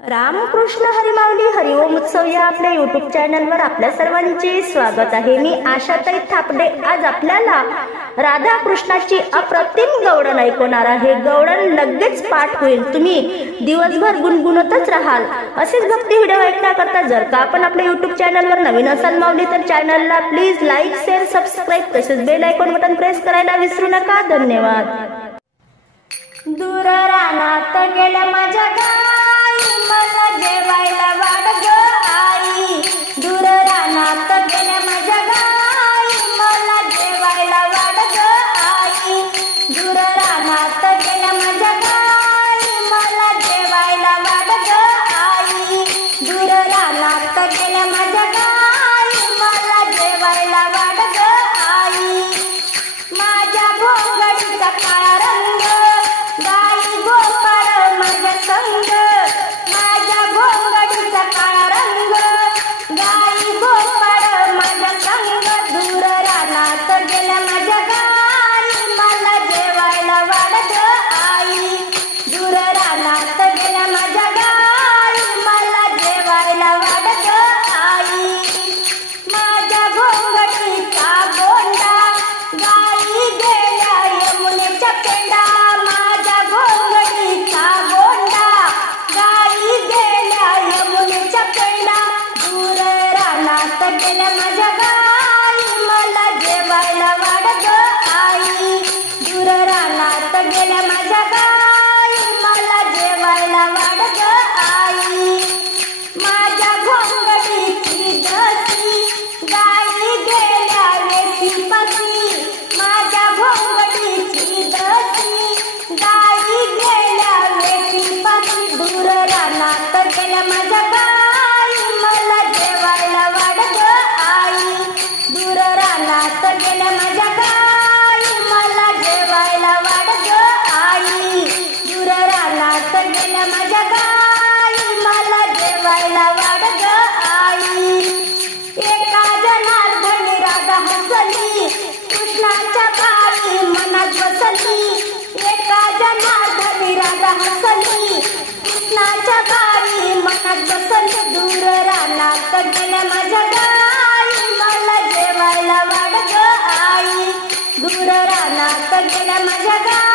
रामकृष्ण हरी माऊली हरिओम उत्सव या आपल्या युट्यूब चॅनलवर आपल्या सर्वांचे स्वागत आहे। मी आशाताई थापडे आज आपल्याला राधा कृष्णाची अप्रतिम गवळण ऐकवणार आहे। गवळण लगेच पाठ होईल, तुम्ही दिवसभर गुणगुणतच राहाल। असेच भक्ती व्हिडिओ ऐकण्याकरता जर का आपण आपल्या युट्यूब चॅनलवर नवीन असाल माऊली तर चॅनलला प्लीज लाईक शेअर सबस्क्राईब तसेच बेल आयकॉन बटन प्रेस करायला विसरू नका। धन्यवाद। दूर रानात गेल्या माझ्या मला जेवायला वाढ ग आई, दूर रानात गेल्या माझ्या गाई मला जेवायला वाढ ग आई, दूर रानात गेल्या माझ्या गाई मला जेवायला वाढ ग आई, दूर रानात गेल्या माझ्या गाई मला जेवायला वाढ ग आई। माझ्या भोंगडीचा काळा रंग गाई गोपाळ माझ्या संग, दूर रानात गेल्या माझ्या गाई मला जेवायला वाढ ग आई, दूर रानात गेल्या माझ्या गाई मला जेवायला वाढ ग आई। माझ्या भोंगडीचा गोंडा गाई गेल्या यमुनेच्या पेंडा, माझ्या भोंगडीचा गोंडा गाई गेल्या यमुनेच्या पेंडा, दूर रानात गेल्या माझ्या जेवायला वाढ ग आई, दूर रानात गेल्या माझ्या गाई मला जेवायला वाढ ग आई। माझ्या भोंगडीची दसी गाई गेल्या वेशीपाशी, माझ्या भोंगडीची दसी गाई गेल्या वेशीपाशी, दूर रानात गेल्या माझ्या गाई मला जेवायला वाढ ग आई, दूर रानात गेल्या माझ्या गाई मला जेवायला वाढ ग आई, दूर रानात गेल्या माझ्या गाई मला जेवायला वाढ ग आई। एका जनार्दनी राधा हसली कृष्णाच्या भावी मनात बसली, एका जनार्दनी राधा हसली कृष्णाच्या भावी मनात बसली, दूर रानात गेल्या माझ्या गाई मला जेवायला वाढ ग आई, दूर रानात गेल्या माझ्या गाई